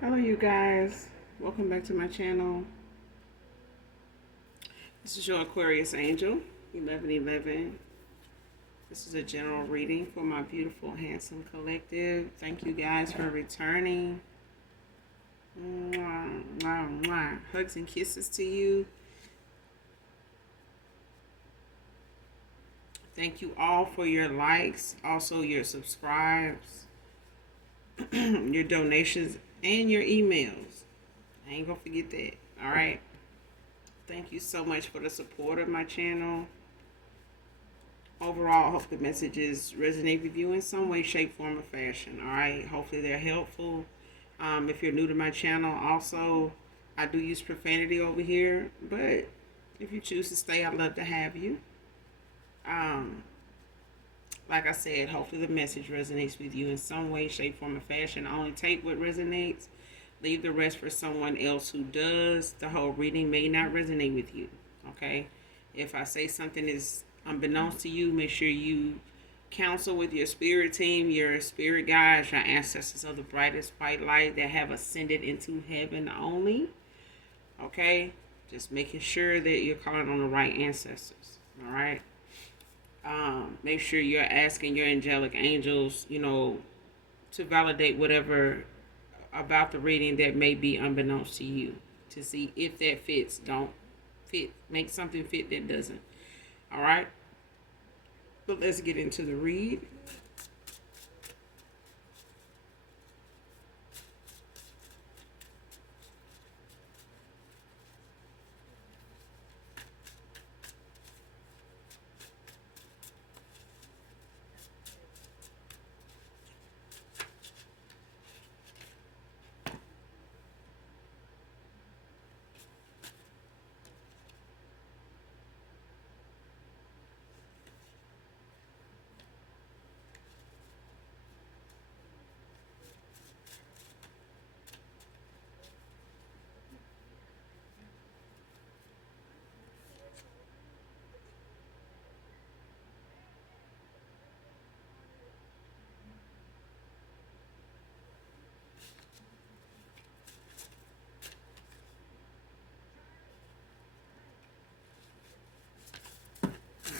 Hello you guys, welcome back to my channel. This is your Aquarius Angel 1111. This is a general reading for my beautiful handsome collective. Thank you guys for returning. Mwah, mwah, mwah. Hugs and kisses to you. Thank you all for your likes, also your subscribes, your donations, and your emails. I ain't gonna forget that. All right. Thank you so much for the support of my channel. Overall, I hope the messages resonate with you in some way, shape, form, or fashion. All right. Hopefully they're helpful. If you're new to my channel, also, I do use profanity over here, but if you choose to stay, I'd love to have you. Like I said, hopefully the message resonates with you in some way, shape, form, or fashion. Only take what resonates. Leave the rest for someone else who does. The whole reading may not resonate with you. Okay? If I say something is unbeknownst to you, make sure you counsel with your spirit team, your spirit guides, your ancestors of the brightest white light that have ascended into heaven only. Okay? Just making sure that you're calling on the right ancestors. All right? Make sure you're asking your angelic angels, to validate whatever about the reading that may be unbeknownst to you, to see if that fits. Don't fit. Make something fit that doesn't. All right? But let's get into the read.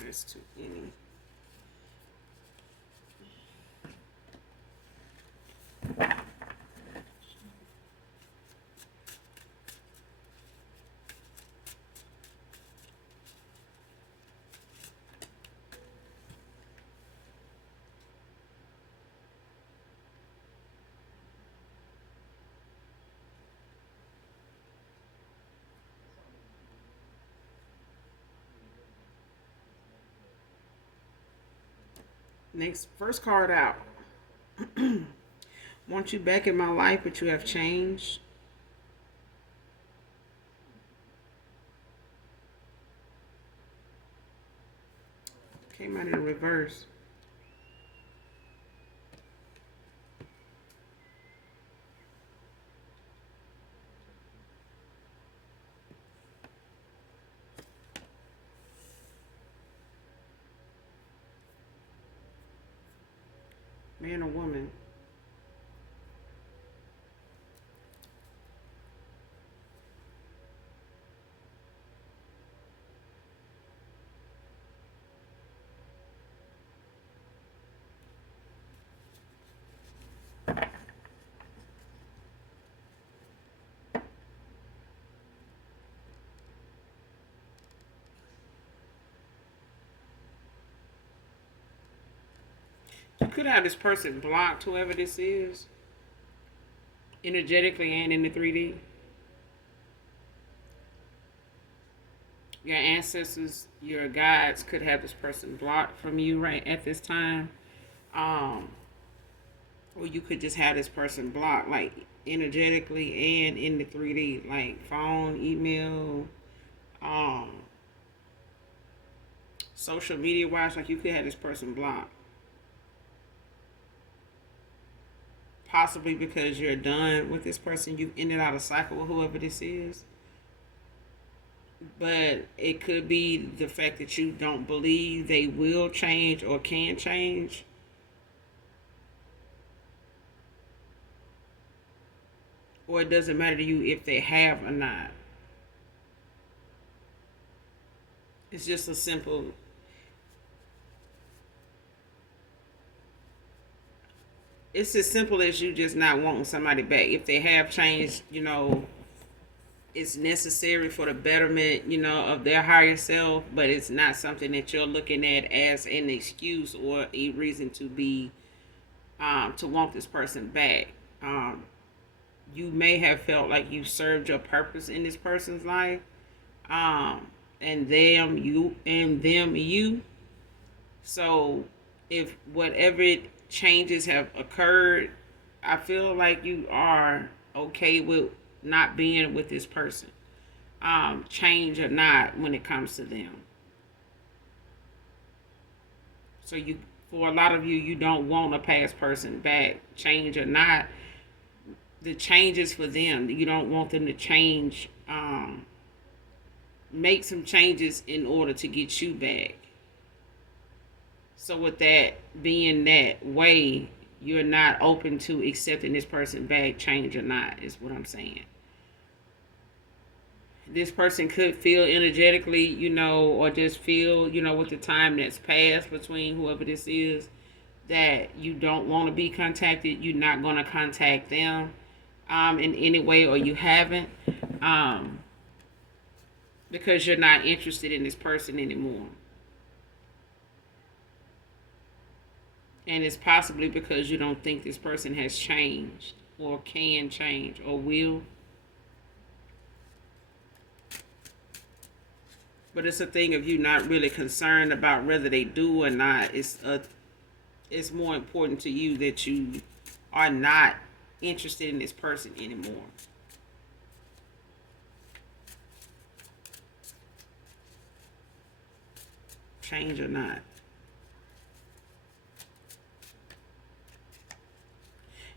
There's too many. Next, first card out. Want you back in my life, but you have changed. Came out in reverse. Man or woman? You could have this person blocked, whoever this is, energetically and in the 3D. Your ancestors, your guides could have this person blocked from you right at this time. Or you could just have this person blocked, like energetically and in the 3D, like phone, email, um, social media wise, like you could have this person blocked. Possibly because you're done with this person, you've ended out a cycle with whoever this is. But it could be the fact that you don't believe they will change or can change. or it doesn't matter to you if they have or not. It's just a simple. It's as simple as you just not wanting somebody back. If they have changed, it's necessary for the betterment, of their higher self, but it's not something that you're looking at as an excuse or a reason to be to want this person back. You may have felt like you served your purpose in this person's life, and them you. So if whatever changes have occurred, I feel like you are okay with not being with this person, change or not, when it comes to them. So for a lot of you, you don't want a past person back, change or not. The changes for them, you don't want them to change. Make some changes in order to get you back. So with that being that way, you're not open to accepting this person back, change or not, is what I'm saying. This person could feel energetically, or just feel, with the time that's passed between whoever this is, that you don't want to be contacted. You're not going to contact them in any way, or you haven't, because you're not interested in this person anymore. And it's possibly because you don't think this person has changed or can change or will. But it's a thing of you not really concerned about whether they do or not. It's more important to you that you are not interested in this person anymore. Change or not.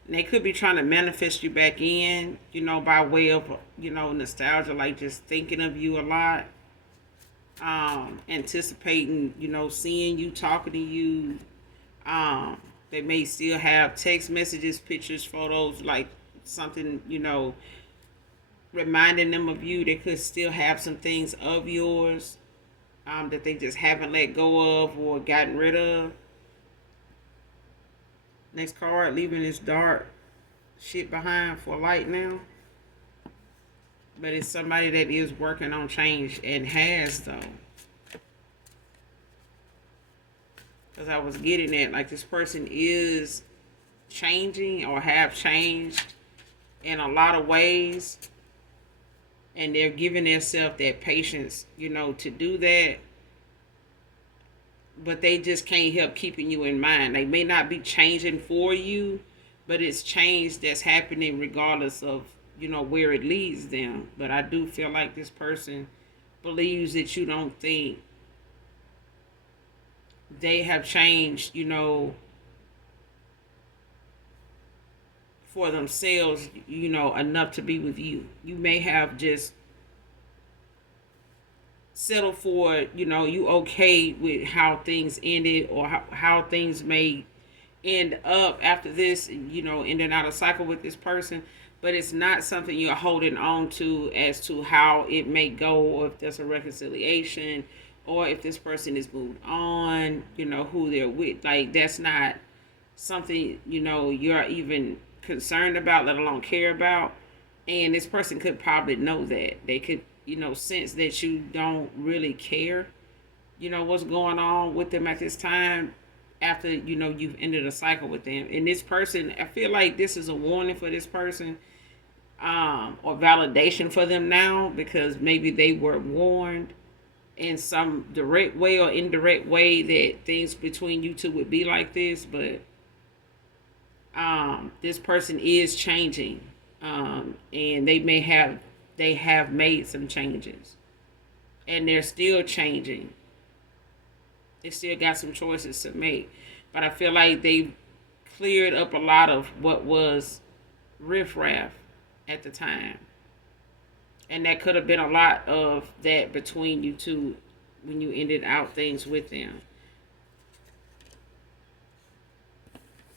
And they could be trying to manifest you back in, by way of, nostalgia, like just thinking of you a lot. Anticipating, seeing you, talking to you. They may still have text messages, pictures, photos, like something, reminding them of you. They could still have some things of yours that they just haven't let go of or gotten rid of. Next card, leaving this dark shit behind for light now. But it's somebody that is working on change and has, though. Because I was getting at, like, this person is changing or have changed in a lot of ways. And they're giving themselves that patience, to do that. But they just can't help keeping you in mind. They may not be changing for you, but it's change that's happening regardless of, where it leads them. But I do feel like this person believes that you don't think they have changed, for themselves, enough to be with you. You may have just settled for, you okay with how things ended, or how things may end up after this, ending out a cycle with this person. But it's not something you're holding on to as to how it may go, or if there's a reconciliation, or if this person is moved on, who they're with. Like, that's not something, you're even concerned about, let alone care about. And this person could probably know that. They could, sense that you don't really care, what's going on with them at this time, after, you've ended a cycle with them. And this person, I feel like this is a warning for this person, or validation for them now, because maybe they were warned in some direct way or indirect way that things between you two would be like this. But this person is changing, and they have made some changes, and they're still changing. They still got some choices to make. But I feel like they've cleared up a lot of what was riffraff at the time. And that could have been a lot of that between you two when you ended out things with them.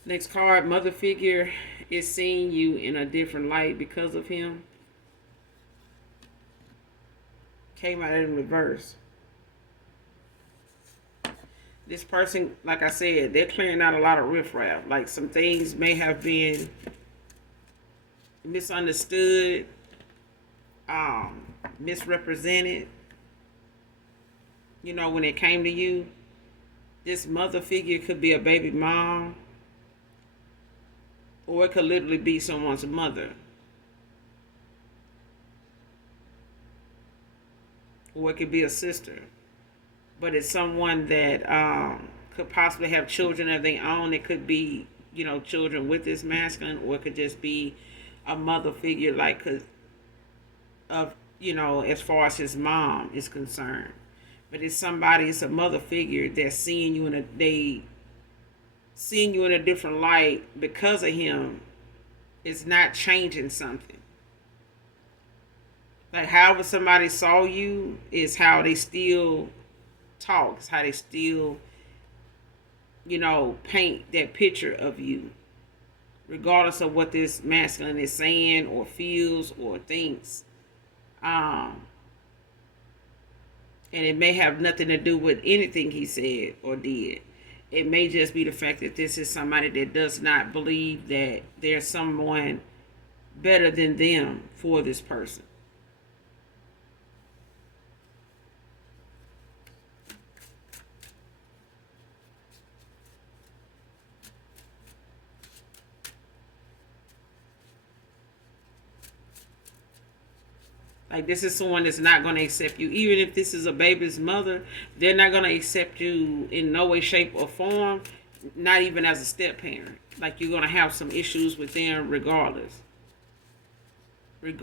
Next card, mother figure is seeing you in a different light because of him. Came out in reverse. This person, like I said, they're clearing out a lot of riffraff. Like some things may have been misunderstood, misrepresented. You know, when it came to you, this mother figure could be a baby mom, or it could literally be someone's mother, or it could be a sister. But it's someone that could possibly have children of their own. It could be, children with this masculine, or it could just be a mother figure, like, as far as his mom is concerned. But it's a mother figure that's seeing you in a different light because of him. It's not changing something. Like, however somebody saw you is how they still talk. It's how they still, paint that picture of you, regardless of what this masculine is saying or feels or thinks. And it may have nothing to do with anything he said or did. It may just be the fact that this is somebody that does not believe that there's someone better than them for this person. Like, this is someone that's not going to accept you. Even if this is a baby's mother, they're not going to accept you in no way, shape, or form, not even as a step parent. Like, you're going to have some issues with them regardless. Of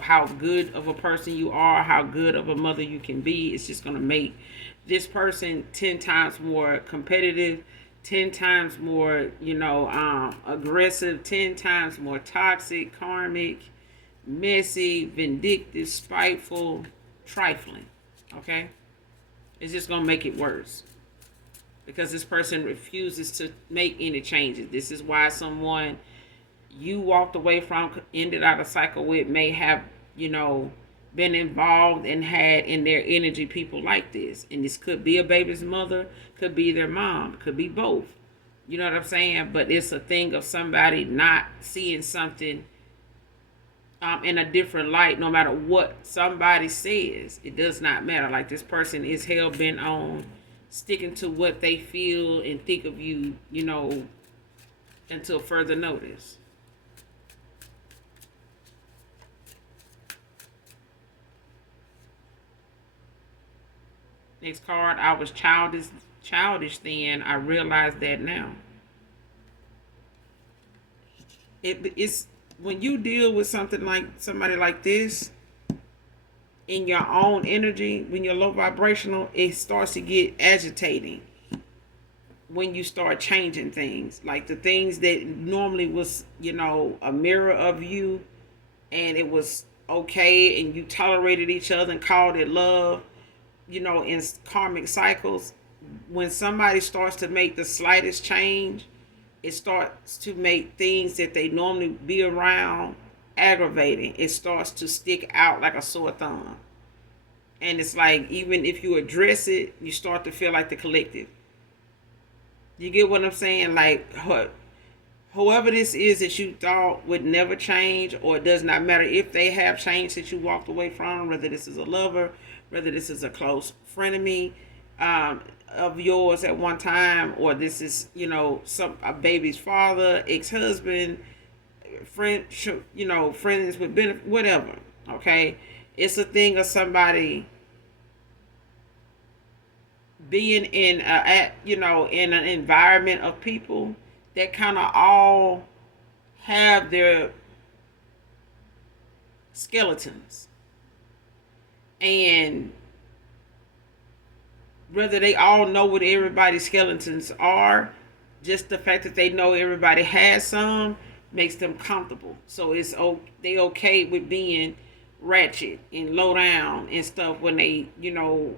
how good of a person you are, how good of a mother you can be. It's just going to make this person 10 times more competitive, 10 times more, aggressive, 10 times more toxic, karmic, messy, vindictive, spiteful, trifling. Okay? It's just going to make it worse. Because this person refuses to make any changes. This is why someone you walked away from, ended out a cycle with, may have, been involved and had in their energy people like this. And this could be a baby's mother, could be their mom, could be both. You know what I'm saying? But it's a thing of somebody not seeing something in a different light. No matter what somebody says, it does not matter. Like, this person is hell bent on sticking to what they feel and think of you, until further notice. Next card, I was childish then. I realize that now. It's when you deal with somebody like this in your own energy, when you're low vibrational, it starts to get agitating when you start changing things. Like, the things that normally was, a mirror of you, and it was okay, and you tolerated each other and called it love, in karmic cycles. When somebody starts to make the slightest change, it starts to make things that they normally be around aggravating. It starts to stick out like a sore thumb. And it's like, even if you address it, you start to feel like the collective. You get what I'm saying? Like, whoever this is that you thought would never change, or it does not matter if they have changed that you walked away from, whether this is a lover, whether this is a close frenemy of yours at one time, or this is, a baby's father, ex-husband, friend, friends with benefit, whatever. Okay, it's a thing of somebody being in in an environment of people that kind of all have their skeletons, and whether they all know what everybody's skeletons are, just the fact that they know everybody has some makes them comfortable. So they okay with being ratchet and low down and stuff when they,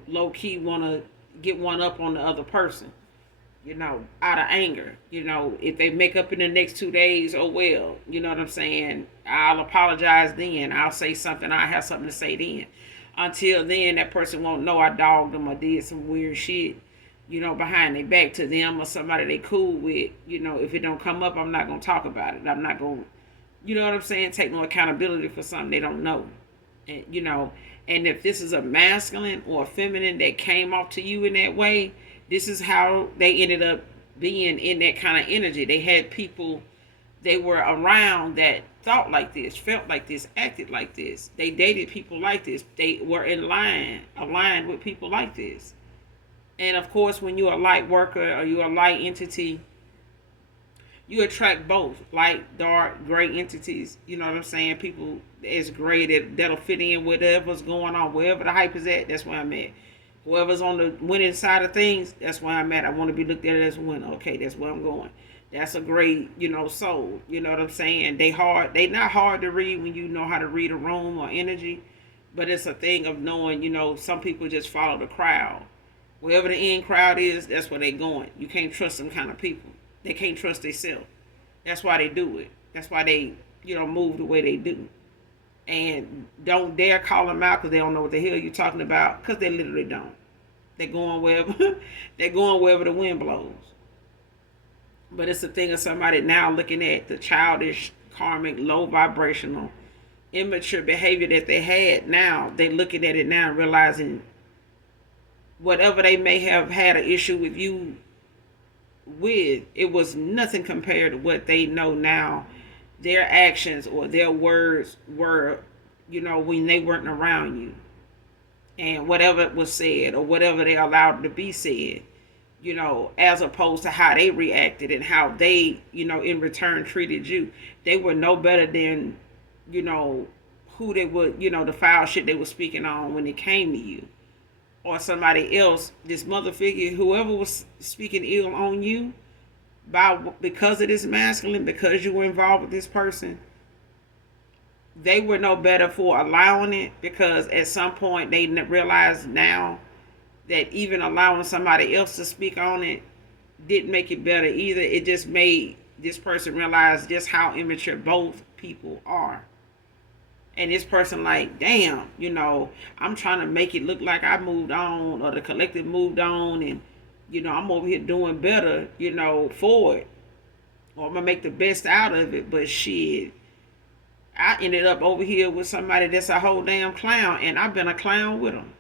low key want to get one up on the other person. out of anger. If they make up in the next 2 days, oh well, you know what I'm saying? I'll apologize then. I'll say something. I'll have something to say then. Until then, that person won't know I dogged them or did some weird shit, behind their back to them or somebody they cool with. If it don't come up, I'm not going to talk about it. I'm not going to, you know what I'm saying, take no accountability for something they don't know. And if this is a masculine or a feminine that came off to you in that way, this is how they ended up being in that kind of energy. They had people they were around that thought like this, felt like this, acted like this. They dated people like this. They were aligned with people like this. And of course, when you're a light worker or you're a light entity, you attract both light, dark, gray entities. You know what I'm saying? People as gray that'll fit in whatever's going on. Wherever the hype is at, that's where I'm at. Whoever's on the winning side of things, that's where I'm at. I want to be looked at as a winner. Okay, that's where I'm going. That's a great, soul. You know what I'm saying? They not hard to read when you know how to read a room or energy. But it's a thing of knowing, some people just follow the crowd. Wherever the in crowd is, that's where they going. You can't trust them kind of people. They can't trust themselves. That's why they do it. That's why they, move the way they do. And don't dare call them out because they don't know what the hell you're talking about, because they literally don't. They're going wherever the wind blows. But it's a thing of somebody now looking at the childish, karmic, low vibrational, immature behavior that they had. Now they looking at it now and realizing whatever they may have had an issue with you with, it was nothing compared to what they know now their actions or their words were, when they weren't around you. And whatever was said or whatever they allowed to be said, as opposed to how they reacted and how they, in return treated you. They were no better than, who they would, the foul shit they were speaking on when it came to you. Or somebody else, this mother figure, whoever was speaking ill on you, because of this masculine, because you were involved with this person, they were no better for allowing it, because at some point they realized now that even allowing somebody else to speak on it didn't make it better either. It just made this person realize just how immature both people are. And this person like, damn, I'm trying to make it look like I moved on or the collective moved on, and I'm over here doing better, for it. Or I'm going to make the best out of it. But shit, I ended up over here with somebody that's a whole damn clown. And I've been a clown with them.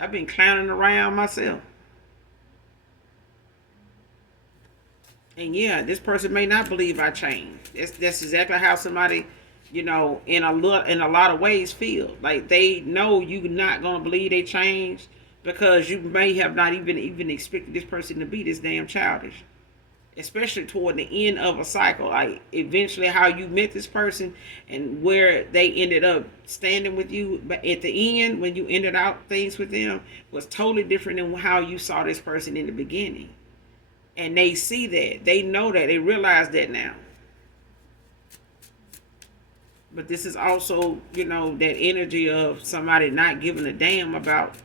I've been clowning around myself. And yeah, this person may not believe I changed. That's exactly how somebody, in a lot of ways feel. Like they know you're not going to believe they changed, because you may have not even expected this person to be this damn childish. Especially toward the end of a cycle. Like eventually how you met this person and where they ended up standing with you. But at the end, when you ended out things with them, was totally different than how you saw this person in the beginning. And they see that. They know that. They realize that now. But this is also, that energy of somebody not giving a damn about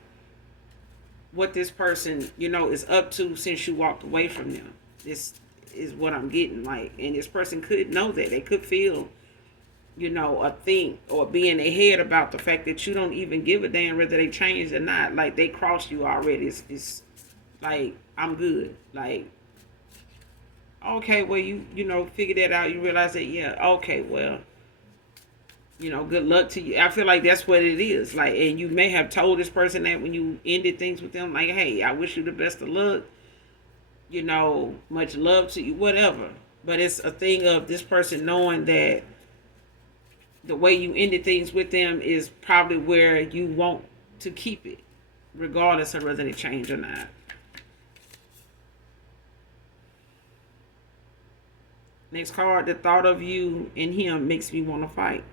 what this person, is up to since you walked away from them. This is what I'm getting, like, and this person could know that. They could feel, a think or be in their head about the fact that you don't even give a damn whether they changed or not. Like, they crossed you already. It's like, I'm good. Like, okay, well, you figure that out. You realize that, yeah, okay, well, good luck to you. I feel like that's what it is. Like, and you may have told this person that when you ended things with them, like, hey, I wish you the best of luck. Much love to you, whatever. But it's a thing of this person knowing that the way you ended things with them is probably where you want to keep it, regardless of whether they change or not. Next card, the thought of you and him makes me want to fight.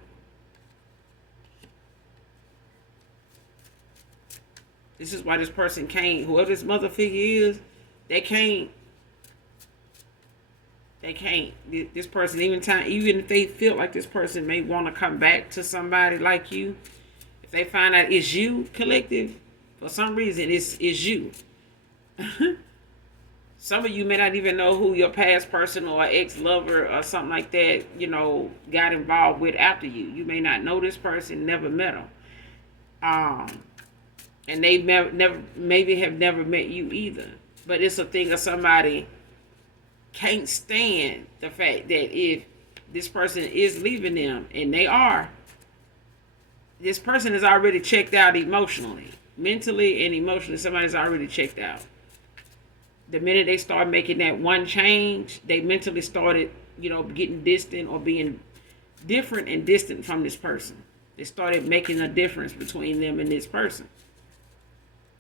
This is why this person can't, whoever this mother figure is, they can't. This person, even if they feel like this person may want to come back to somebody like you, if they find out it's you, collective, for some reason it's you. Some of you may not even know who your past person or ex-lover or something like that, got involved with after you. You may not know this person, never met them. And they never maybe have never met you either. But it's a thing of somebody can't stand the fact that if this person is leaving them, and they are, this person is already checked out emotionally. Mentally and emotionally, somebody's already checked out. The minute they start making that one change, they mentally started, getting distant or being different and distant from this person. They started making a difference between them and this person.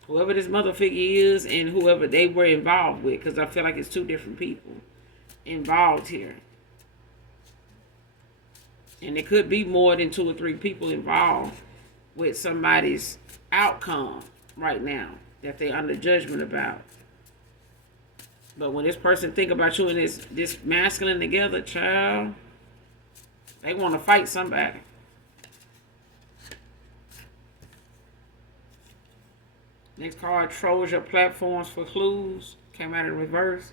Whoever this mother figure is and whoever they were involved with, because I feel like it's two different people involved here. And it could be more than 2 or 3 people involved with somebody's outcome right now that they're under judgment about. But when this person think about you and this masculine together, child, they want to fight somebody. Next card, trolls your platforms for clues. Came out in reverse.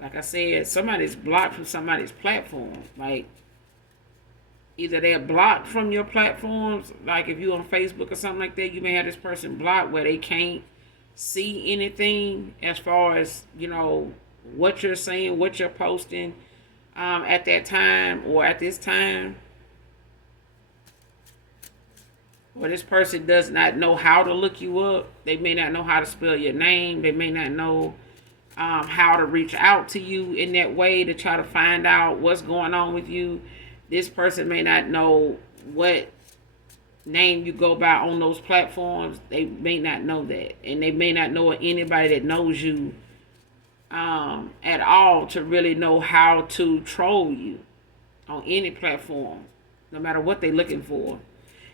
Like I said, somebody's blocked from somebody's platform. Like, either they're blocked from your platforms, like if you're on Facebook or something like that, you may have this person blocked where they can't see anything as far as, what you're saying, what you're posting at that time or at this time. Or this person does not know how to look you up. They may not know how to spell your name. They may not know how to reach out to you in that way to try to find out what's going on with you. This person may not know what name you go by on those platforms. They may not know that. And they may not know anybody that knows you at all to really know how to troll you on any platform, no matter what they're looking for.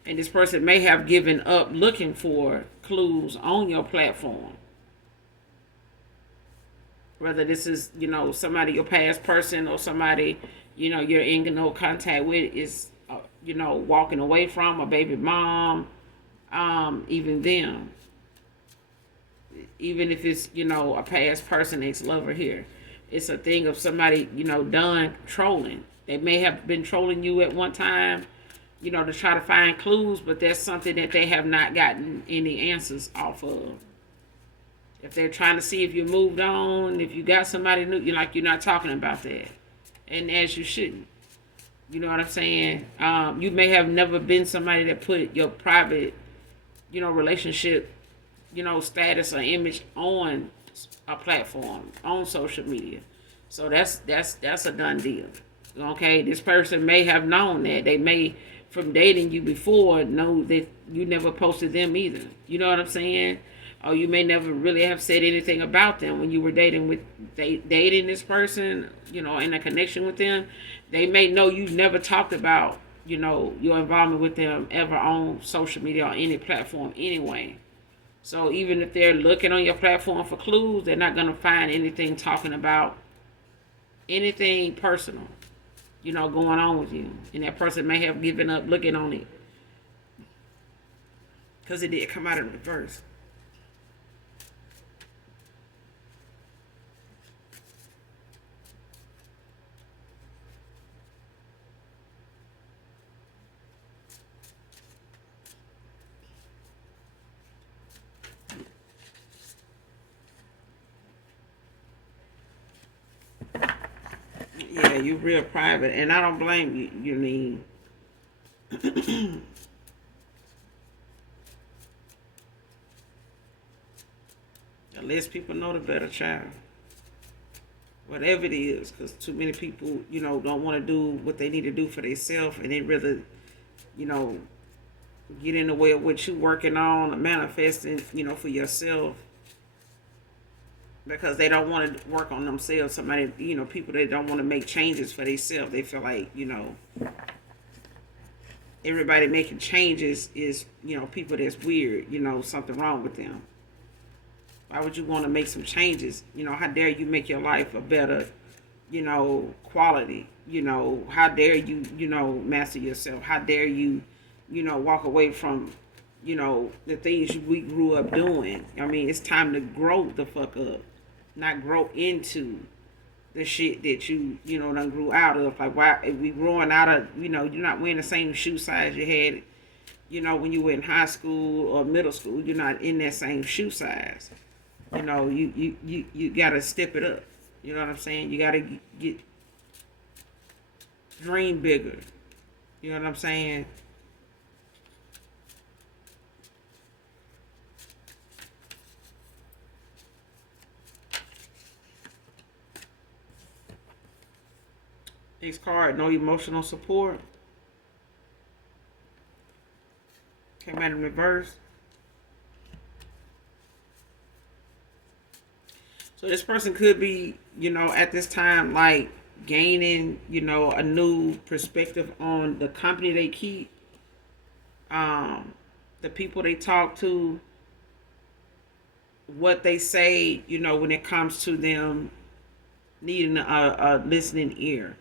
And this person may have given up looking for clues on your platform. Whether this is, somebody, your past person, or somebody, you're in no contact with is, walking away from, a baby mom, even them. Even if it's, a past person, ex-lover here. It's a thing of somebody, done trolling. They may have been trolling you at one time, to try to find clues, but that's something that they have not gotten any answers off of. If they're trying to see if you moved on, if you got somebody new, you're not talking about that. And as you shouldn't. You know what I'm saying? You may have never been somebody that put your private, relationship, status or image on a platform, on social media. So that's a done deal. Okay? This person may have known that. They may, from dating you before, know that you never posted them either. You know what I'm saying? Or you may never really have said anything about them when you were dating this person, in a connection with them. They may know you never talked about, your involvement with them ever on social media or any platform anyway. So even if they're looking on your platform for clues, they're not going to find anything talking about anything personal, going on with you. And that person may have given up looking on it. Because it did come out in reverse. Yeah, you real private, and I don't blame you. You mean, the less people know, the better, child. Whatever it is, because too many people, don't want to do what they need to do for themselves, and they rather, get in the way of what you working on or manifesting, for yourself. Because they don't want to work on themselves. Somebody, people that don't want to make changes for themselves. They feel like, everybody making changes is, people that's weird, something wrong with them. Why would you want to make some changes? How dare you make your life a better, quality? How dare you, master yourself? How dare you, walk away from, the things we grew up doing. I mean, it's time to grow the fuck up, not grow into the shit that done grew out of. Like, why if we growing out of, you're not wearing the same shoe size you had, when you were in high school or middle school. You're not in that same shoe size. You gotta step it up. You know what I'm saying? You gotta get dream bigger. You know what I'm saying? Next card, no emotional support. Came out in reverse. So this person could be, at this time, like gaining, a new perspective on the company they keep, the people they talk to, what they say, when it comes to them needing a listening ear.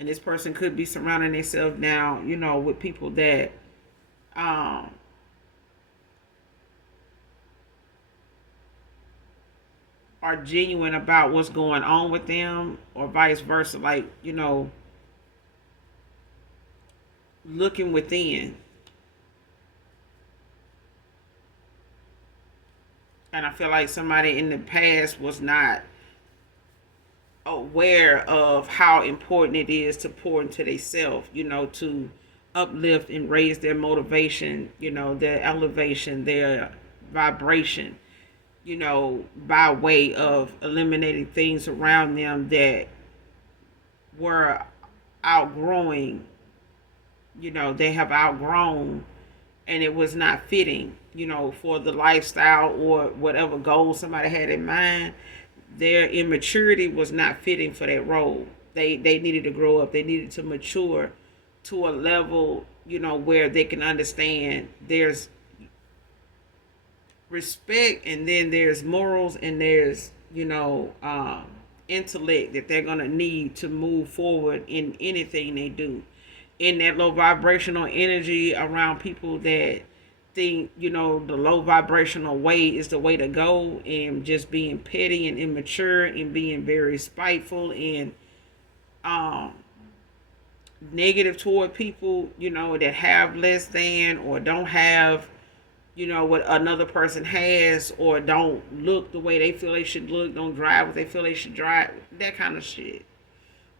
And this person could be surrounding themselves now, with people that are genuine about what's going on with them, or vice versa. Like, looking within. And I feel like somebody in the past was not aware of how important it is to pour into themselves, to uplift and raise their motivation, their elevation, their vibration, by way of eliminating things around them that were outgrowing, they have outgrown, and it was not fitting, for the lifestyle or whatever goal somebody had in mind. Their immaturity was not fitting for that role. They needed to grow up. They needed to mature to a level, where they can understand there's respect, and then there's morals, and there's, intellect that they're going to need to move forward in anything they do. In that low vibrational energy around people that think, the low vibrational way is the way to go, and just being petty and immature and being very spiteful and negative toward people, that have less than, or don't have, what another person has, or don't look the way they feel they should look, don't drive what they feel they should drive, that kind of shit.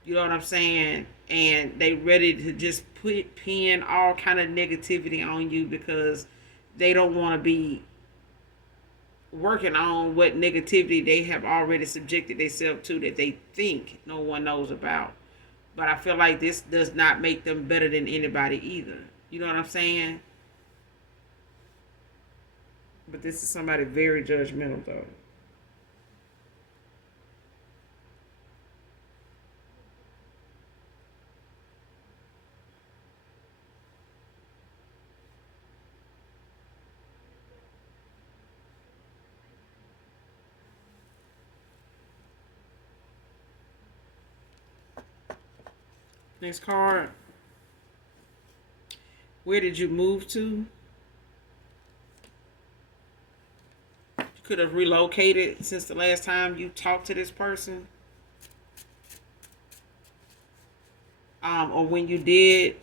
You know what I'm saying? And they ready to just pin all kind of negativity on you, because they don't want to be working on what negativity they have already subjected themselves to, that they think no one knows about. But I feel like this does not make them better than anybody either. You know what I'm saying? But this is somebody very judgmental, though. Next card. Where did you move to? You could have relocated since the last time you talked to this person. Or when you did,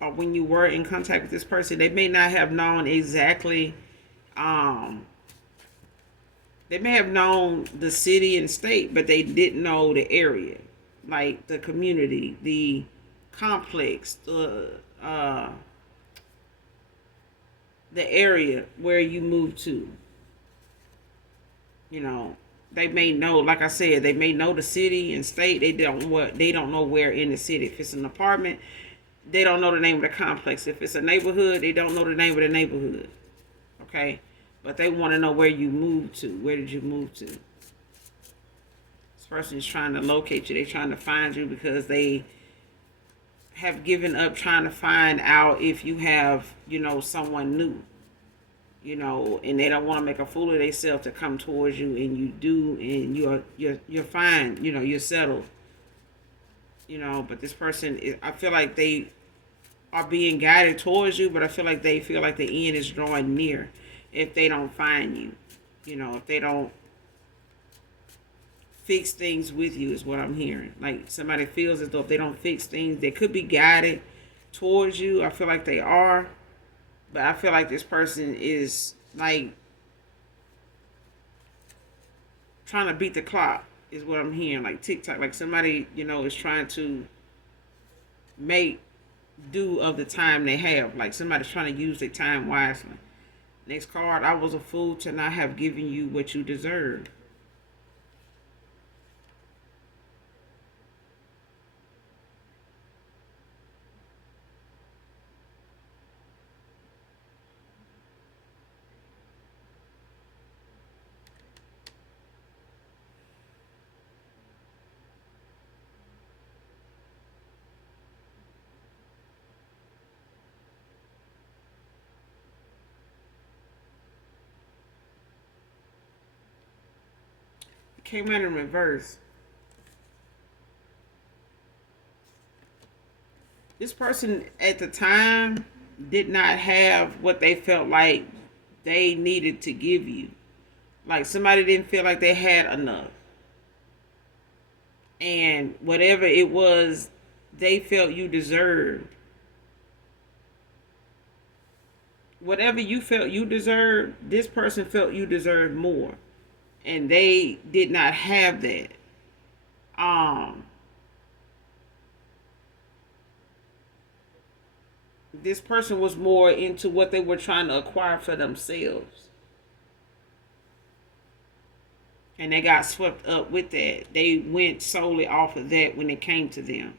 or when you were in contact with this person, they may not have known exactly, they may have known the city and state, but they didn't know the area, like the community, the complex, the area where you moved to. They may know, like I said, they may know the city and state. They don't know where in the city. If it's an apartment, they don't know the name of the complex. If it's a neighborhood, they don't know the name of the neighborhood. Okay? But they want to know where you moved to. Where did you move to? This person is trying to locate you. They're trying to find you because they have given up trying to find out if you have, someone new. And they don't want to make a fool of themselves to come towards you, and you do, and you're fine, you're settled. But this person, I feel like they are being guided towards you, but I feel like they feel like the end is drawing near if they don't find you. If they don't fix things with you is what I'm hearing. Like somebody feels as though if they don't fix things, they could be guided towards you. I feel like they are, but I feel like this person is like trying to beat the clock is what I'm hearing. Like TikTok, like somebody, is trying to make do of the time they have. Like somebody's trying to use their time wisely. Next card, I was a fool to not have given you what you deserve. It came out in reverse. This person at the time did not have what they felt like they needed to give you. Like somebody didn't feel like they had enough. And whatever it was they felt you deserved, whatever you felt you deserved, this person felt you deserved more. And they did not have that. Um this person was more into what they were trying to acquire for themselves. And they got swept up with that. They went solely off of that when it came to them.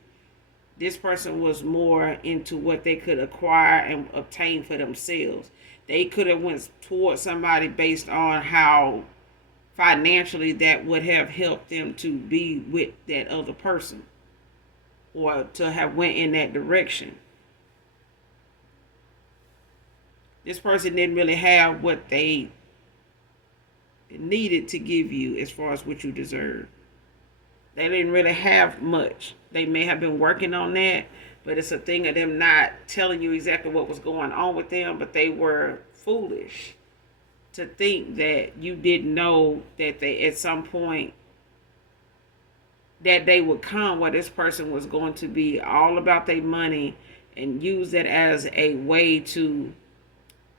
This person was more into what they could acquire and obtain for themselves. They could have went towards somebody based on how financially that would have helped them to be with that other person or to have went in that direction. This person didn't really have what they needed to give you as far as what you deserve. They didn't really have much. They may have been working on that, but it's a thing of them not telling you exactly what was going on with them, but they were foolish to think that you didn't know that they at some point that day would come where this person was going to be all about their money and use it as a way to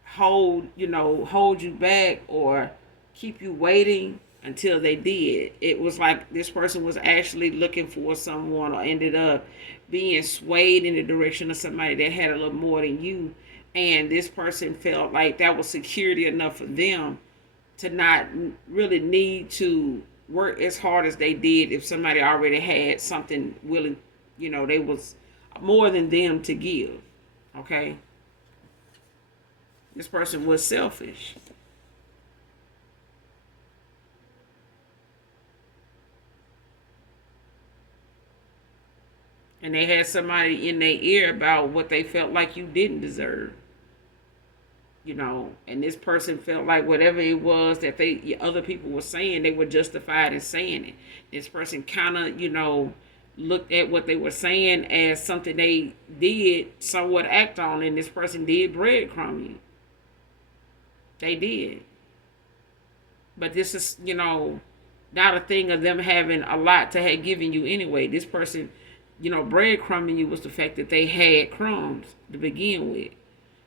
hold you back or keep you waiting until they did. It was like this person was actually looking for someone or ended up being swayed in the direction of somebody that had a little more than you. And this person felt like that was security enough for them to not really need to work as hard as they did if somebody already had something willing, they was more than them to give. Okay? This person was selfish. And they had somebody in their ear about what they felt like you didn't deserve. And this person felt like whatever it was that other people were saying, they were justified in saying it. This person kind of, looked at what they were saying as something they did somewhat act on, and this person did breadcrumb you. They did. But this is, not a thing of them having a lot to have given you anyway. This person, breadcrumbing you was the fact that they had crumbs to begin with.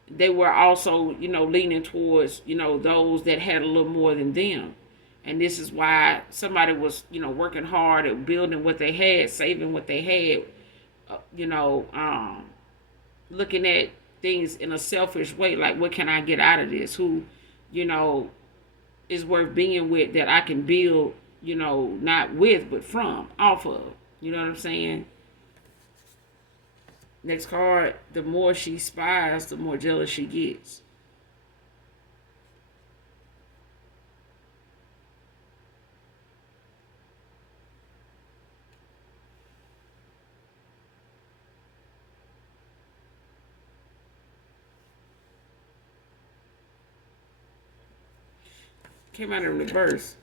They were also, leaning towards, those that had a little more than them. And this is why somebody was, working hard at building what they had, saving what they had, looking at things in a selfish way. Like, what can I get out of this? Who, is worth being with that I can build, not with, but from, off of. You know what I'm saying? Next card, the more she spies, the more jealous she gets. Came out in reverse.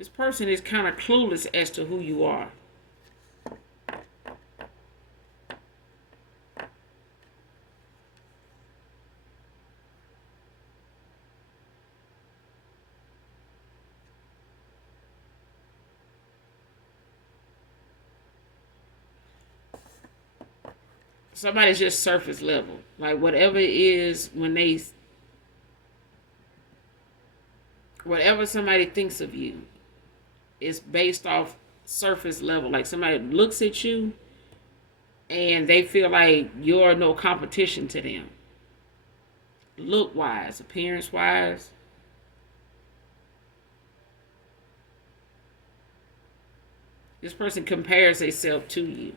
This person is kind of clueless as to who you are. Somebody's just surface level. Like whatever it is, whatever somebody thinks of you is based off surface level. Like somebody looks at you and they feel like you're no competition to them. Look wise, appearance wise. This person compares themselves to you.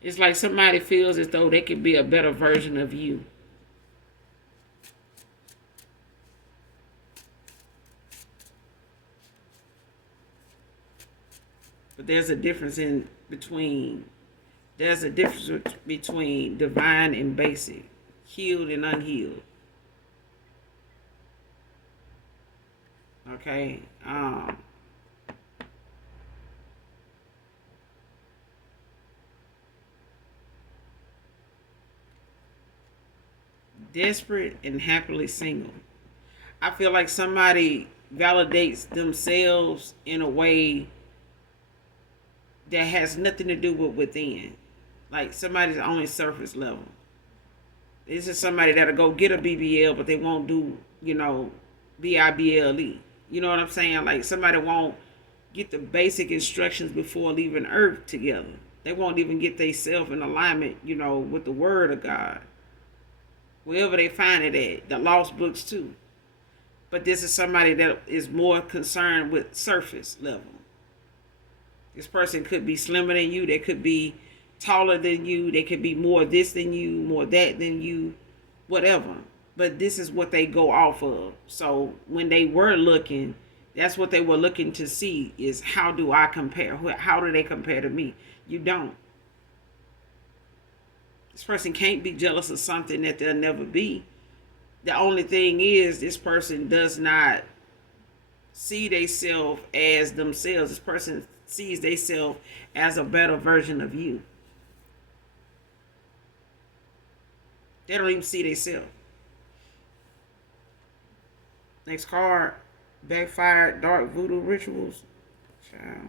It's like somebody feels as though they could be a better version of you. But there's a difference between divine and basic, healed and unhealed. Okay. Desperate and happily single. I feel like somebody validates themselves in a way that has nothing to do with within. Like somebody's only surface level. This is somebody that'll go get a BBL, but they won't do, BIBLE. You know what I'm saying? Like somebody won't get the basic instructions before leaving Earth together. They won't even get themselves in alignment, with the Word of God. Wherever they find it at, the lost books too. But this is somebody that is more concerned with surface level. This person could be slimmer than you. They could be taller than you. They could be more this than you, more that than you, whatever. But this is what they go off of. So when they were looking, that's what they were looking to see is how do I compare? How do they compare to me? You don't. This person can't be jealous of something that they'll never be. The only thing is this person does not see themselves as themselves. This person sees themselves as a better version of you. They don't even see themselves. Next card, backfired dark voodoo rituals. Child.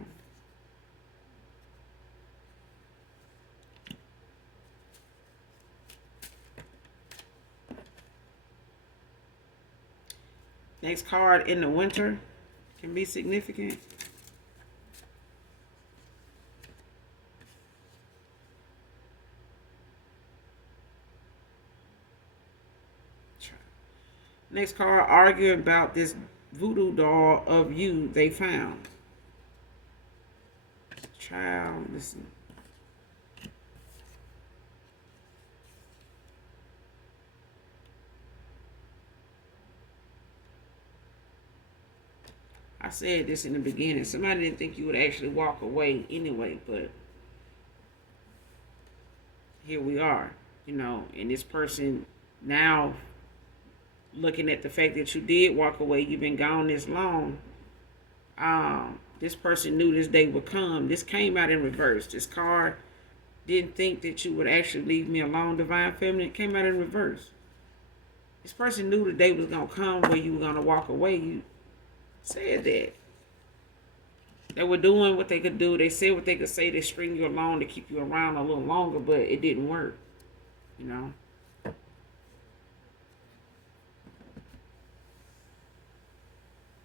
Next card, in the winter, can be significant. Next card, arguing about this voodoo doll of you they found. Child, listen. I said this in the beginning. Somebody didn't think you would actually walk away anyway, but here we are, and this person now looking at the fact that you did walk away, you've been gone this long. This person knew this day would come. This came out in reverse. This card didn't think that you would actually leave me alone, divine feminine. It came out in reverse. This person knew the day was going to come where you were going to walk away. You said that. They were doing what they could do. They said what they could say to string you along, to keep you around a little longer, but it didn't work,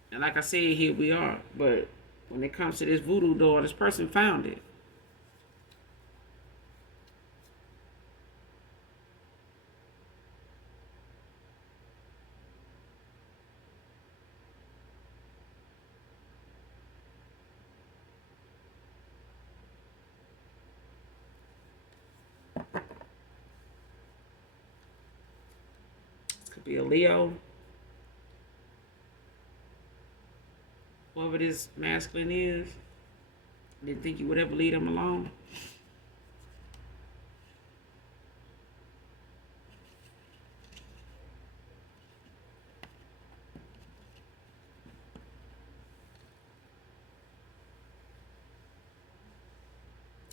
And like I said, here we are. But when it comes to this voodoo doll, this person found it. This could be a Leo. Whoever this masculine is, didn't think you would ever leave them alone.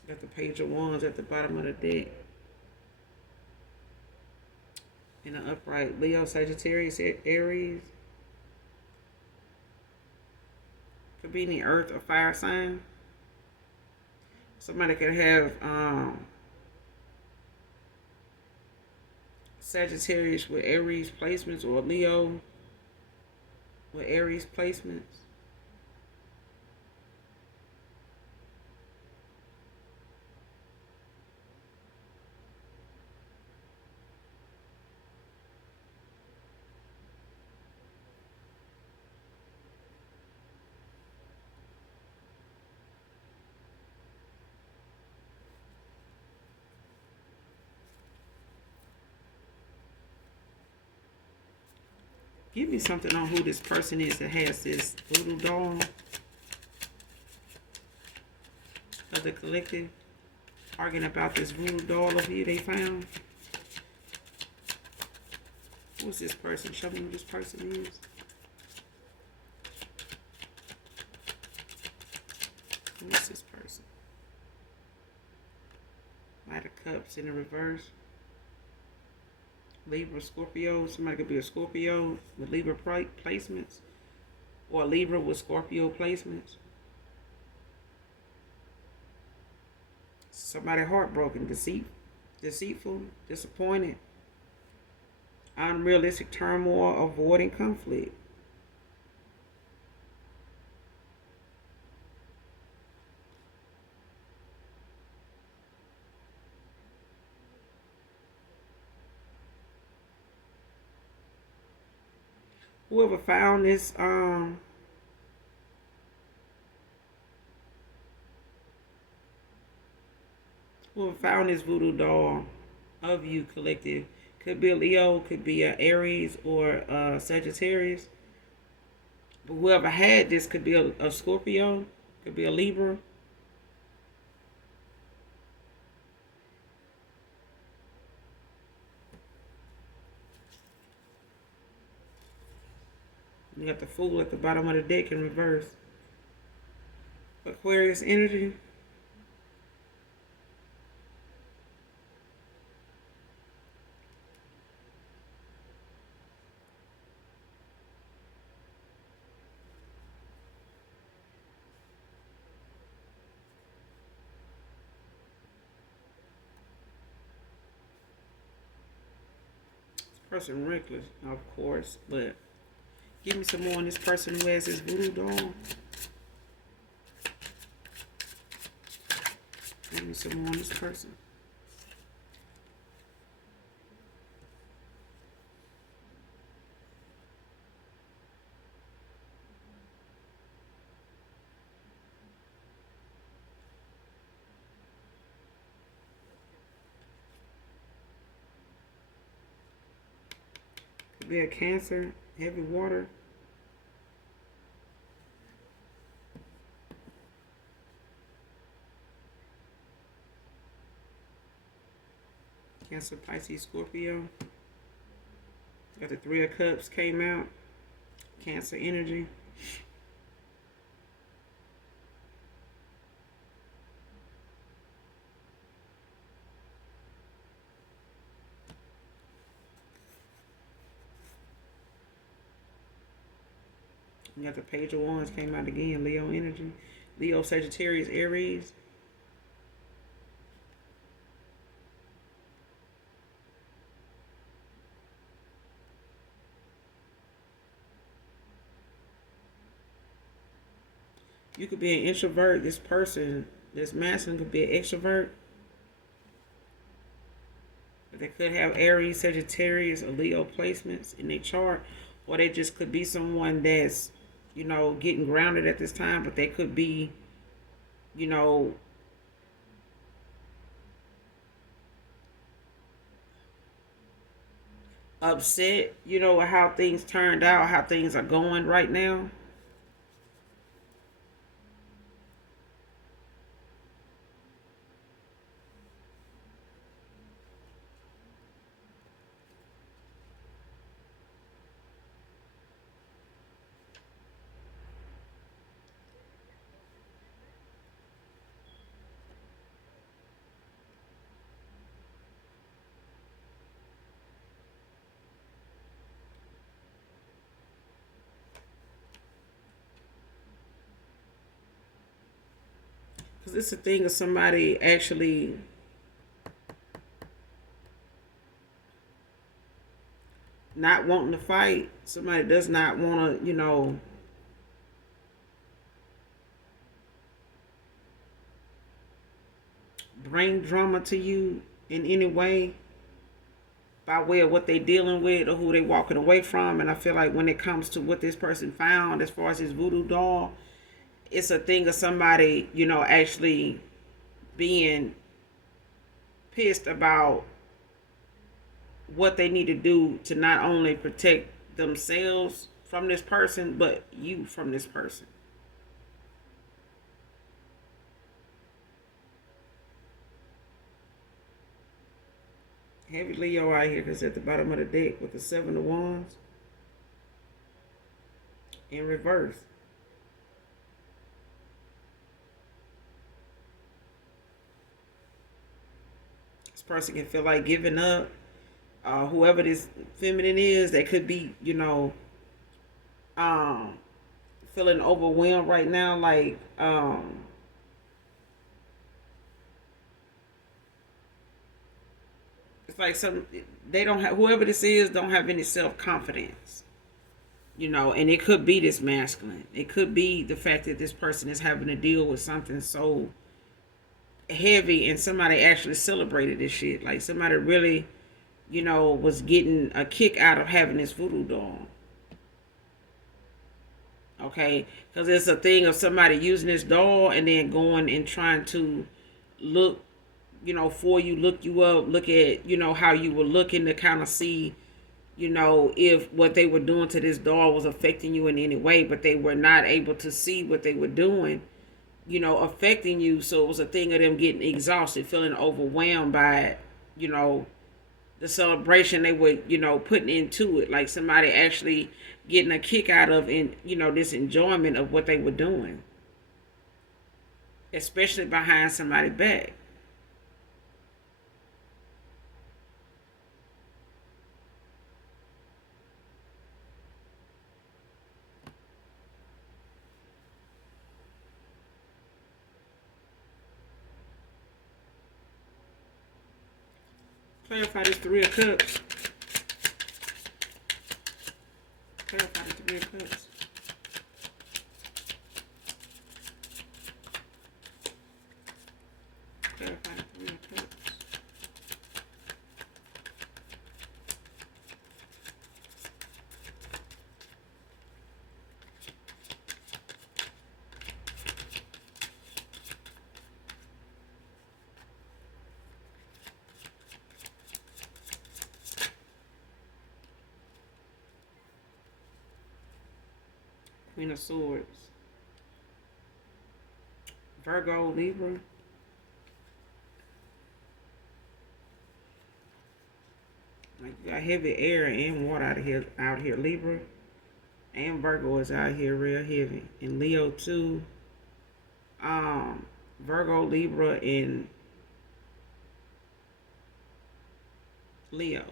Got the Page of Wands at the bottom of the deck. In the upright, Leo, Sagittarius, Aries. Could be any earth or fire sign. Somebody could have Sagittarius with Aries placements, or Leo with Aries placements. Give me something on who this person is that has this voodoo doll of the collective. Arguing about this voodoo doll of you they found. Who's this person? Show me who this person is. Who is this person? Knight of Cups in the reverse. Libra, Scorpio. Somebody could be a Scorpio with Libra placements, or a Libra with Scorpio placements. Somebody heartbroken, deceitful, disappointed, unrealistic turmoil, avoiding conflict. Whoever found this voodoo doll of you collective, could be a Leo, could be a Aries, or a Sagittarius. But whoever had this could be a Scorpio, could be a Libra. You got the Fool at the bottom of the deck in reverse. Aquarius energy. Person reckless, of course, but give me some more on this person who has this voodoo doll. Give me some more on this person. Could be a Cancer, heavy water. Cancer, Pisces, Scorpio. Got the Three of Cups came out. Cancer energy. You got the Page of Wands came out again. Leo energy. Leo, Sagittarius, Aries. You could be an introvert. This person, this masculine, could be an extrovert. But they could have Aries, Sagittarius, or Leo placements in their chart. Or they just could be someone that's, getting grounded at this time. But they could be, upset, with how things turned out, how things are going right now. Because it's a thing of somebody actually not wanting to fight. Somebody does not want to, bring drama to you in any way by way of what they dealing with or who they walking away from. And I feel like when it comes to what this person found as far as his voodoo doll, it's a thing of somebody, actually being pissed about what they need to do to not only protect themselves from this person, but you from this person. Heavy Leo out here because at the bottom of the deck with the Seven of Wands in reverse. This person can feel like giving up. Whoever this feminine is, that could be, um, feeling overwhelmed right now. Like, it's like they don't have, whoever this is, don't have any self confidence. And it could be this masculine. It could be the fact that this person is having to deal with something so heavy and somebody actually celebrated this shit. Like somebody really, was getting a kick out of having this voodoo doll. Okay? Because it's a thing of somebody using this doll and then going and trying to look, for you, look you up, look at, how you were looking to kind of see, if what they were doing to this doll was affecting you in any way, but they were not able to see what they were doing, affecting you. So it was a thing of them getting exhausted, feeling overwhelmed by it, the celebration they were, putting into it. Like somebody actually getting a kick out of, and this enjoyment of what they were doing, especially behind somebody's back. Clarify this Three of Cups. Clarify the Three of Cups. Clarify the Three of Cups. Queen of Swords. Virgo, Libra. Like you got heavy air and water out here, Libra. And Virgo is out here real heavy. And Leo too. Virgo, Libra, and Leo.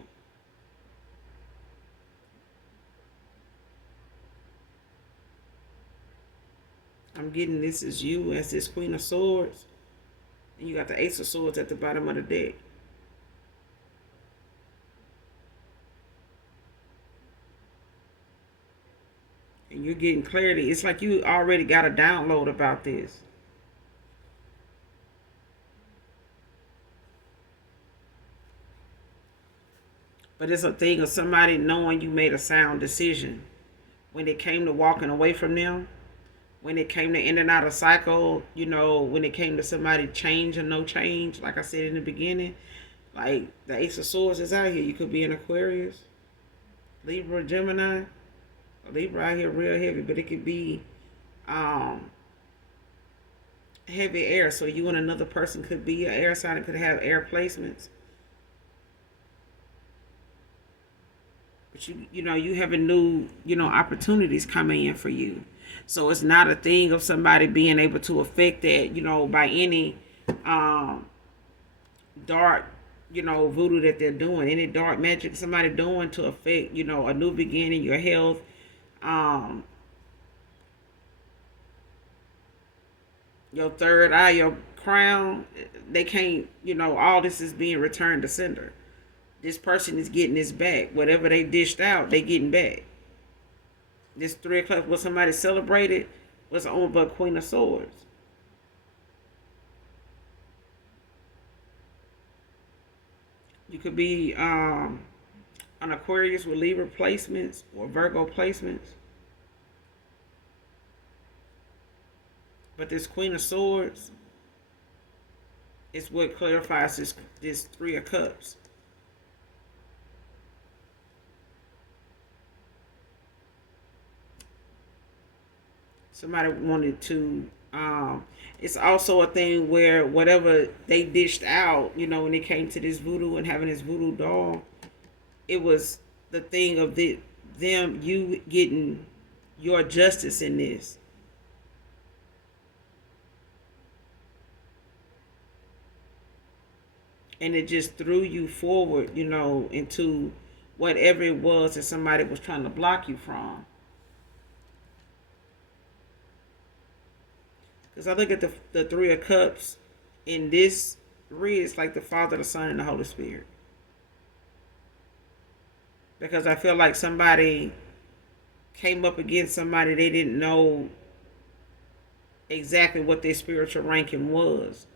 I'm getting this is you as this Queen of Swords. And you got the Ace of Swords at the bottom of the deck. And you're getting clarity. It's like you already got a download about this. But it's a thing of somebody knowing you made a sound decision. When it came to walking away from them, when it came to in and out of cycle, when it came to somebody change or no change, like I said in the beginning, like the Ace of Swords is out here. You could be an Aquarius, Libra, Gemini. Libra out here real heavy, but it could be heavy air. So you and another person could be an air sign. It could have air placements. But you have a new, opportunities coming in for you. So it's not a thing of somebody being able to affect that, by any dark, voodoo that they're doing, any dark magic somebody doing to affect, a new beginning, your health. your third eye, your crown, they can't, all this is being returned to sender. This person is getting this back. Whatever they dished out, they getting back. This 3 o'clock, what somebody celebrated, was owned by Queen of Swords. You could be an Aquarius with Libra placements or Virgo placements. But this Queen of Swords is what clarifies this 3 of Cups. Somebody wanted to. It's also a thing where whatever they dished out, when it came to this voodoo and having this voodoo doll, it was the thing of you getting your justice in this. And it just threw you forward, into whatever it was that somebody was trying to block you from. Because I look at the 3 of Cups in this read, it's like the Father, the Son, and the Holy Spirit. Because I feel like somebody came up against somebody they didn't know exactly what their spiritual ranking was.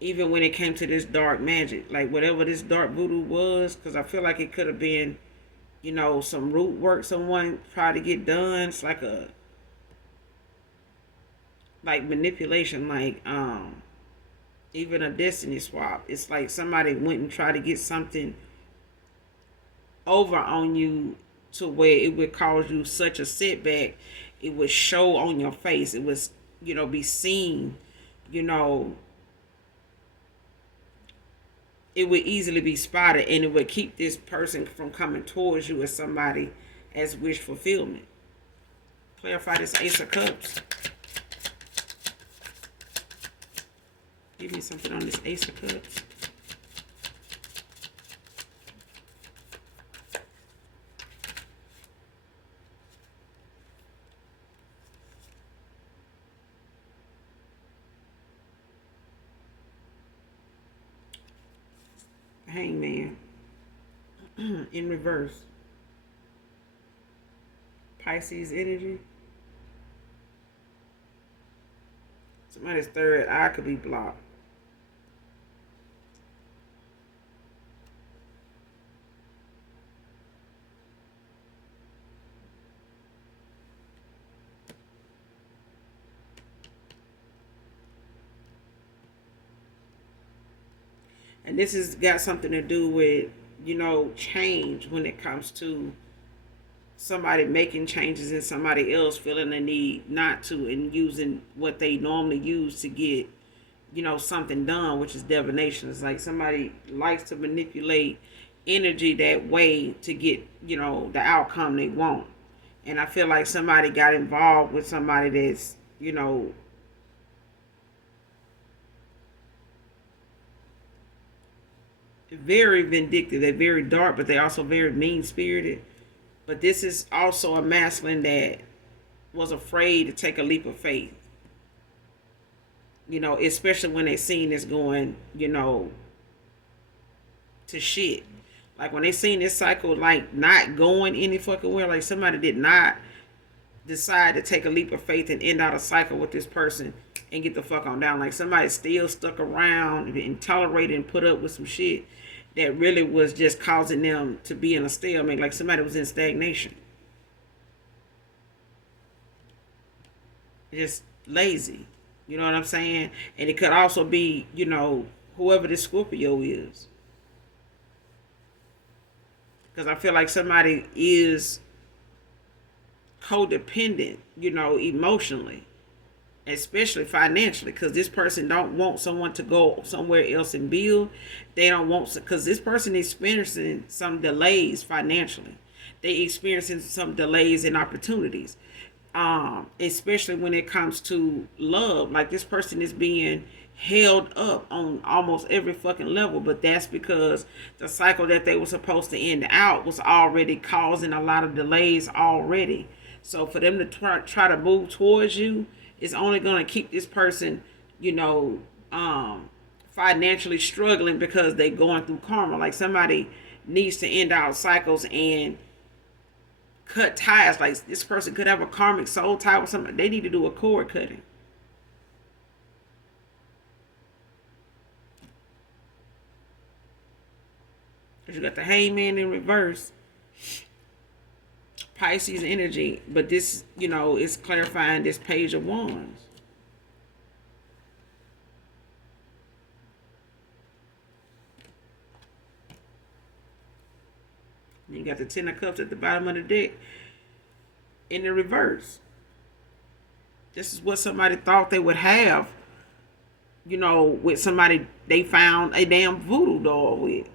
Even when it came to this dark magic, like whatever this dark voodoo was, because I feel like it could have been, some root work someone tried to get done. It's like manipulation, even a destiny swap. It's like somebody went and tried to get something over on you to where it would cause you such a setback. It would show on your face. It was, be seen, it would easily be spotted, and it would keep this person from coming towards you as somebody as wish fulfillment. Clarify this Ace of Cups. Give me something on this Ace of Cups. Hangman. In reverse. Pisces energy. Somebody's third eye could be blocked. And this has got something to do with, change when it comes to somebody making changes and somebody else feeling the need not to and using what they normally use to get, something done, which is divination. It's like somebody likes to manipulate energy that way to get, the outcome they want. And I feel like somebody got involved with somebody that's, very vindictive. They're very dark, but they're also very mean-spirited. But this is also a masculine that was afraid to take a leap of faith. Especially when they seen this going, to shit. Like when they seen this cycle, not going any fucking where. Like somebody did not decide to take a leap of faith and end out a cycle with this person and get the fuck on down. Like somebody still stuck around and tolerated and put up with some shit that really was just causing them to be in a stalemate. Like somebody was in stagnation. Just lazy. You know what I'm saying? And it could also be, whoever this Scorpio is. Because I feel like somebody is codependent, emotionally, especially financially, because this person don't want someone to go somewhere else and build. They don't want, because this person is experiencing some delays financially. They experiencing some delays in opportunities, especially when it comes to love. Like this person is being held up on almost every fucking level, but that's because the cycle that they were supposed to end out was already causing a lot of delays already. So for them to try to move towards you is only going to keep this person, you know, financially struggling because they going through karma. Like somebody needs to end out cycles and cut ties. Like this person could have a karmic soul tie with somebody. They need to do a cord cutting. Because you got the hangman in reverse. Pisces energy. But this, you know, is clarifying this page of wands. You got the Ten of Cups at the bottom of the deck in the reverse. This is what somebody thought they would have, you know, with somebody they found a damn voodoo doll with.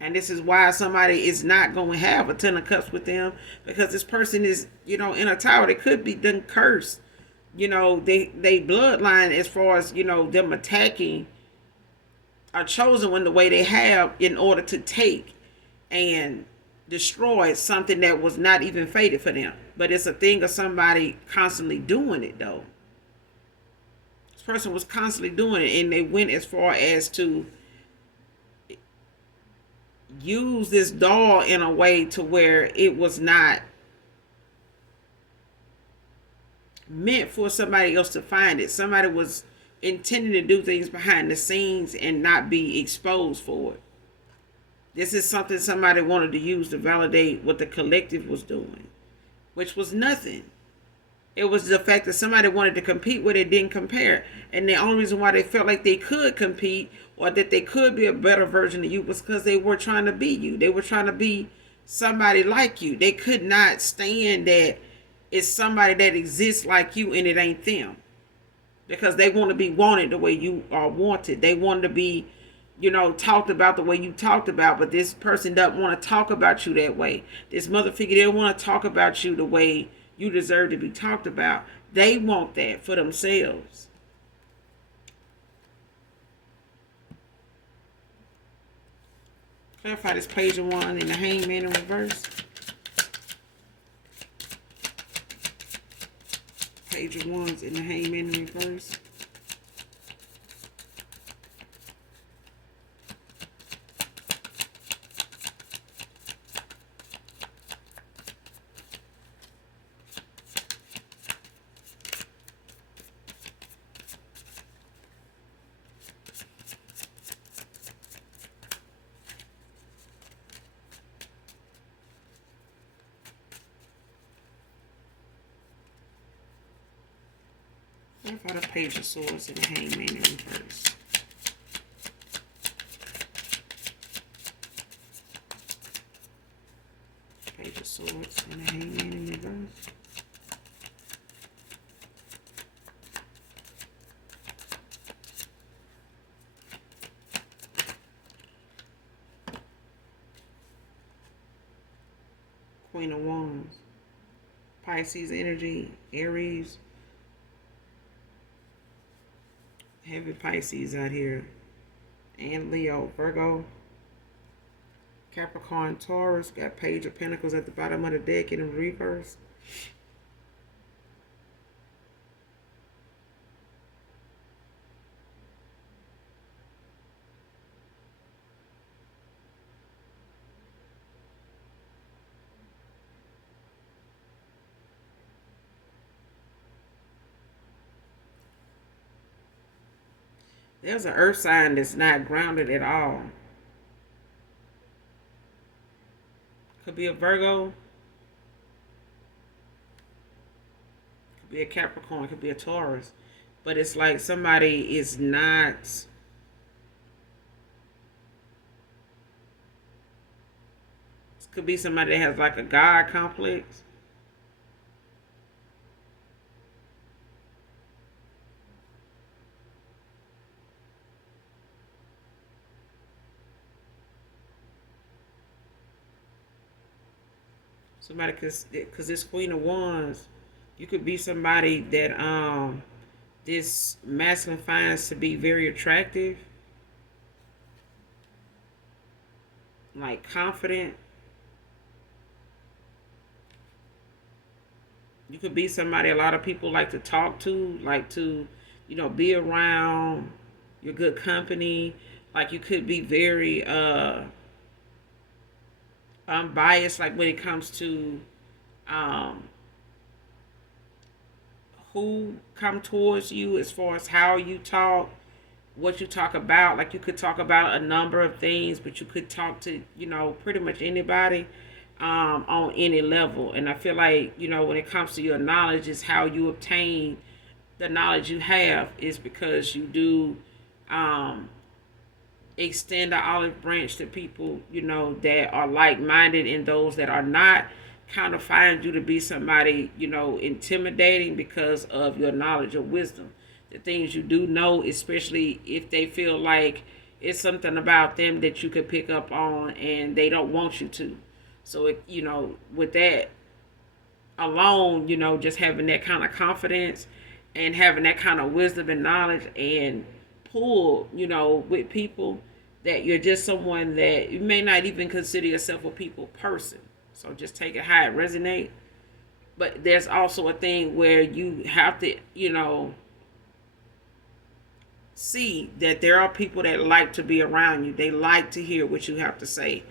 And this is why somebody is not going to have a Ten of Cups with them, because this person is, you know, in a tower. They could be done cursed. You know, they bloodline, as far as, you know, them attacking, are chosen in the way they have in order to take and destroy something that was not even fated for them. But it's a thing of somebody constantly doing it, though. This person was constantly doing it, and they went as far as to use this doll in a way to where it was not meant for somebody else to find it. Somebody was intending to do things behind the scenes and not be exposed for it. This is something somebody wanted to use to validate what the collective was doing, which was nothing. It was the fact that somebody wanted to compete where they didn't compare. And the only reason why they felt like they could compete or that they could be a better version of you was because they were trying to be you. They were trying to be somebody like you. They could not stand that it's somebody that exists like you and it ain't them. Because they want to be wanted the way you are wanted. They want to be, you know, talked about the way you talked about, but this person doesn't want to talk about you that way. This mother figure, they don't want to talk about you the way you deserve to be talked about. They want that for themselves. Clarify this page of one and the hangman in reverse. Page of wands and the hangman in reverse. What about a page of swords and a hangman in reverse? Page of swords and a hangman in reverse. Queen of Wands. Pisces energy, Aries. Heavy Pisces out here. And Leo, Virgo. Capricorn, Taurus. Got Page of Pentacles at the bottom of the deck in reverse. There's an earth sign that's not grounded at all. Could be a Virgo. Could be a Capricorn. Could be a Taurus. But it's like somebody is not... This could be somebody that has like a God complex. Somebody could, because this Queen of Wands, you could be somebody that this masculine finds to be very attractive, like confident. You could be somebody a lot of people like to talk to, like to, be around. Your good company. Like you could be very unbiased, like when it comes to um, who come towards you as far as how you talk, what you talk about. Like you could talk about a number of things, but you could talk to, pretty much anybody on any level. And I feel like, when it comes to your knowledge, is how you obtain the knowledge you have is because you do um, extend the olive branch to people, that are like minded, and those that are not kind of find you to be somebody, intimidating because of your knowledge or wisdom. The things you do know, especially if they feel like it's something about them that you could pick up on and they don't want you to. So, with that alone, just having that kind of confidence and having that kind of wisdom and knowledge and pull, with people, that you're just someone that you may not even consider yourself a people person. So just take it how it resonates. But there's also a thing where you have to, see that there are people that like to be around you. They like to hear what you have to say.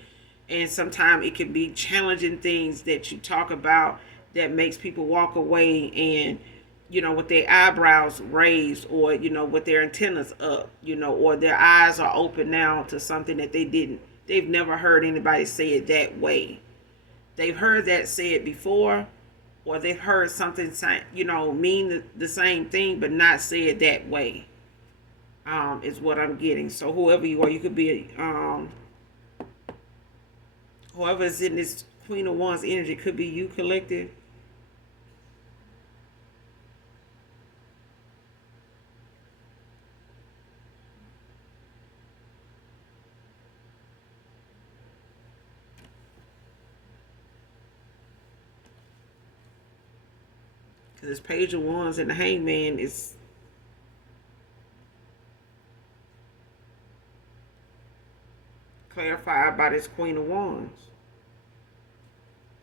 And sometimes it can be challenging things that you talk about that makes people walk away and, with their eyebrows raised, or, with their antennas up, or their eyes are open now to something that they've never heard anybody say it that way. They've heard that said before, or they've heard something, mean the same thing, but not say it that way. Is what I'm getting. So whoever you are, you could be, whoever is in this Queen of Wands energy, could be you, collective. Because this Page of Wands and the Hangman is clarified by this Queen of Wands.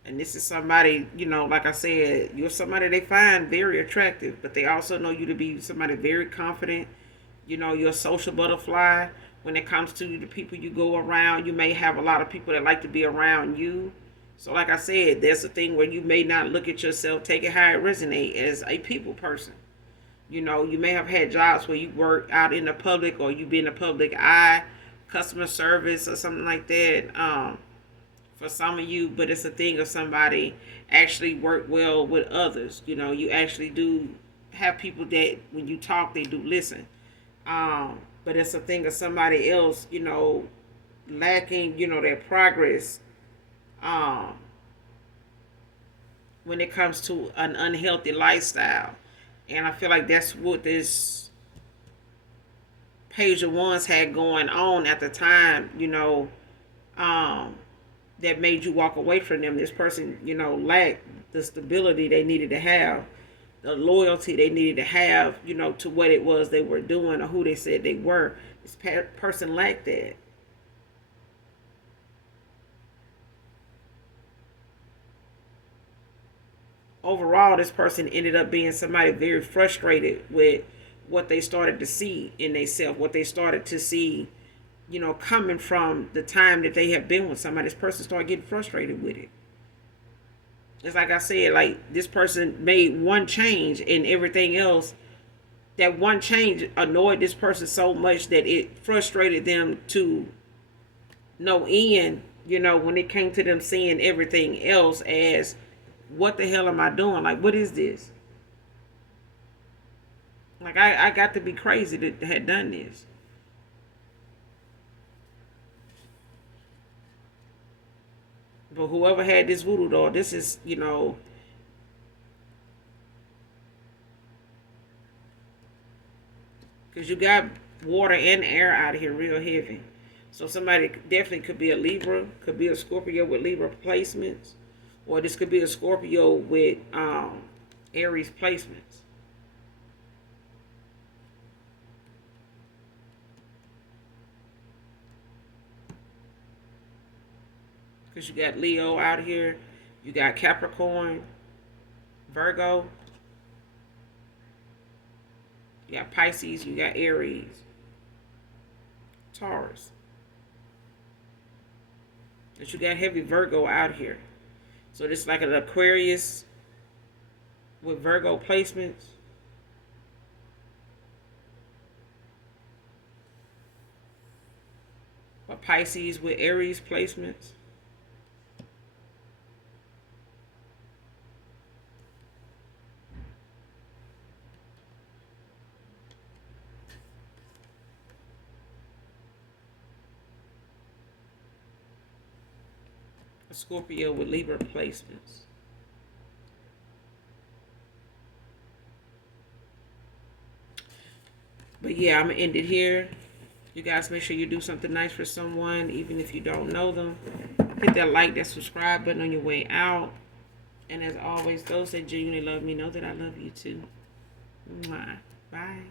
And this is somebody, like I said, you're somebody they find very attractive, but they also know you to be somebody very confident. You're a social butterfly. When it comes to the people you go around, you may have a lot of people that like to be around you. So, like I said, there's a thing where you may not look at yourself, take it how it resonates, as a people person. You may have had jobs where you work out in the public, or you be in the public eye, customer service or something like that. For some of you, but it's a thing of somebody actually work well with others. You actually do have people that when you talk, they do listen. But it's a thing of somebody else, lacking, their progress um, when it comes to an unhealthy lifestyle. And I feel like that's what this Page of Wands had going on at the time, um, that made you walk away from them. This person, lacked the stability they needed to have, the loyalty they needed to have, to what it was they were doing or who they said they were. This person lacked that. Overall, this person ended up being somebody very frustrated with what they started to see in themselves, what they started to see, coming from the time that they have been with somebody. This person started getting frustrated with it. It's like I said, like this person made one change and everything else. That one change annoyed this person so much that it frustrated them to no end, when it came to them seeing everything else as, what the hell am I doing? Like, what is this? Like, I got to be crazy that had done this. But whoever had this voodoo doll, this is, because you got water and air out of here real heavy. So somebody definitely could be a Libra, could be a Scorpio with Libra placements, or this could be a Scorpio with Aries placements. Because you got Leo out here, you got Capricorn, Virgo. You got Pisces. You got Aries. Taurus. But you got heavy Virgo out here. So this is like an Aquarius with Virgo placements. Or Pisces with Aries placements. A Scorpio with Libra placements. But yeah, I'm going to end it here. You guys make sure you do something nice for someone, even if you don't know them. Hit that like, that subscribe button on your way out. And as always, those that genuinely love me know that I love you too. Mwah. Bye.